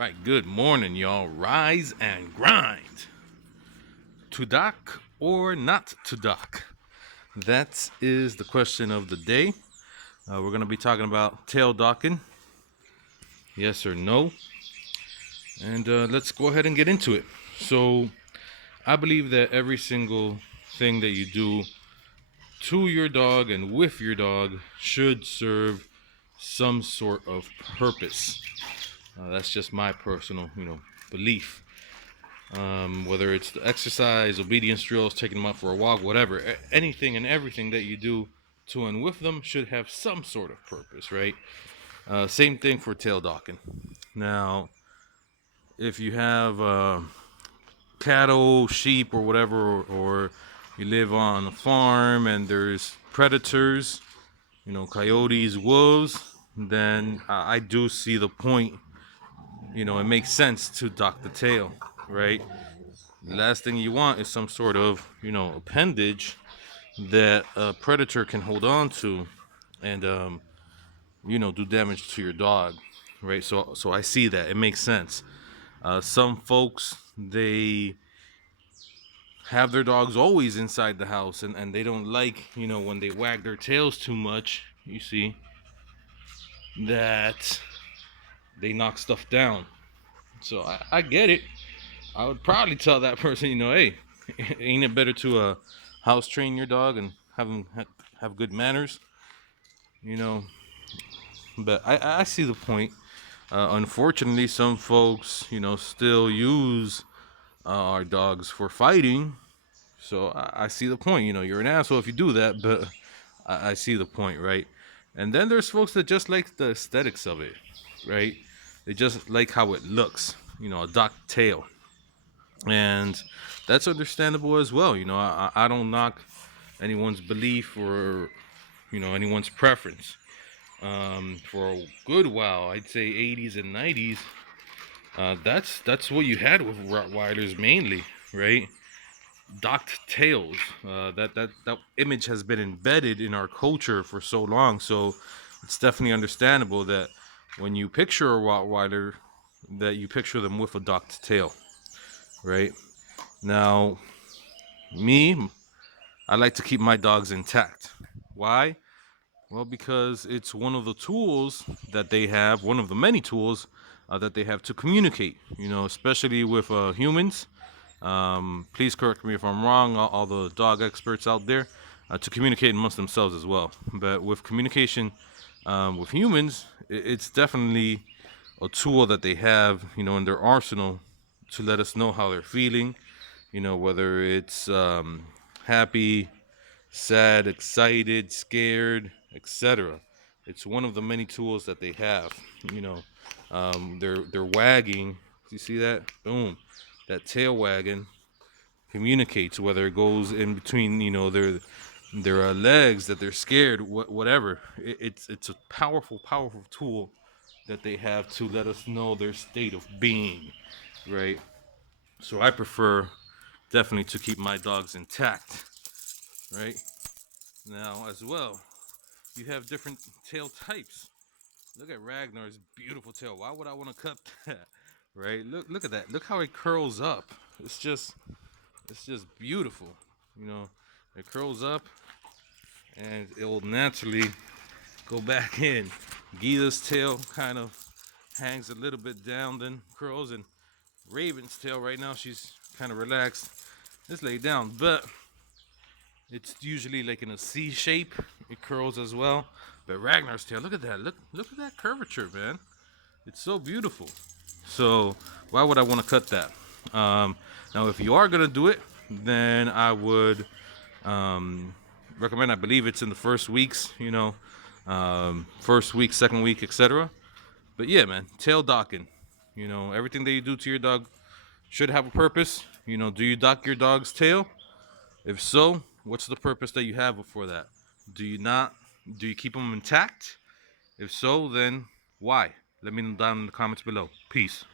Right, good morning, y'all. Rise and grind. To dock or not to dock? That is the question of the day. We're going to be talking about tail docking. Yes or no? And let's go ahead and get into it. So, I believe that every single thing that you do to your dog and with your dog should serve some sort of purpose. That's just my personal, belief. Whether it's the exercise, obedience drills, taking them out for a walk, whatever, anything and everything that you do to and with them should have some sort of purpose, right? Same thing for tail docking. Now, if you have cattle, sheep, or whatever, or you live on a farm and there's predators, coyotes, wolves, then I do see the point. It makes sense to dock the tail, right? The last thing you want is some sort of, appendage that a predator can hold on to and, do damage to your dog, right? So I see that. It makes sense. Some folks, they have their dogs always inside the house and they don't like, when they wag their tails too much, you see, that they knock stuff down. So I get it. I would probably tell that person, hey, ain't it better to house train your dog and have him have good manners, you know? But I see the point. Unfortunately, some folks, still use our dogs for fighting. So I see the point. You're an asshole if you do that, but I see the point, right? And then there's folks that just like the aesthetics of it, right? They just like how it looks, a docked tail. And that's understandable as well. I don't knock anyone's belief or anyone's preference. For a good while, I'd say 80s and 90s, that's what you had with Rottweilers mainly, right? Docked tails. That image has been embedded in our culture for so long, so it's definitely understandable that when you picture a Rottweiler, that you picture them with a docked tail, right? Now, me, I like to keep my dogs intact. Why? Well, because it's one of the tools that they have, one of the many tools that they have to communicate, especially with humans. Please correct me if I'm wrong, all the dog experts out there, to communicate amongst themselves as well. But with communication with humans, it's definitely a tool that they have, in their arsenal to let us know how they're feeling, whether it's happy, sad, excited, scared, etc. It's one of the many tools that they have. They're wagging. You see that? Boom, that tail wagging communicates, whether it goes in between, their legs, that they're scared, whatever. It's a powerful tool that they have to let us know their state of being, right? So I prefer definitely to keep my dogs intact, right? Now, as well, you have different tail types. Look at Ragnar's beautiful tail. Why would I want to cut that? Right? Look at that. Look how it curls up. It's just beautiful. It curls up and it will naturally go back in. Gita's tail kind of hangs a little bit down, then curls, and Raven's tail right now, she's kind of relaxed. It's laid down, but it's usually like in a C shape. It curls as well. But Ragnar's tail, look at that. Look at that curvature, man. It's so beautiful. So why would I want to cut that? Now, if you are gonna do it, then I would recommend. I believe it's in the first weeks. First week, second week, etc. But yeah, man, tail docking. Everything that you do to your dog should have a purpose. Do you dock your dog's tail? If so, what's the purpose that you have for that? Do you not? Do you keep them intact? If so, then why? Let me know down in the comments below. Peace.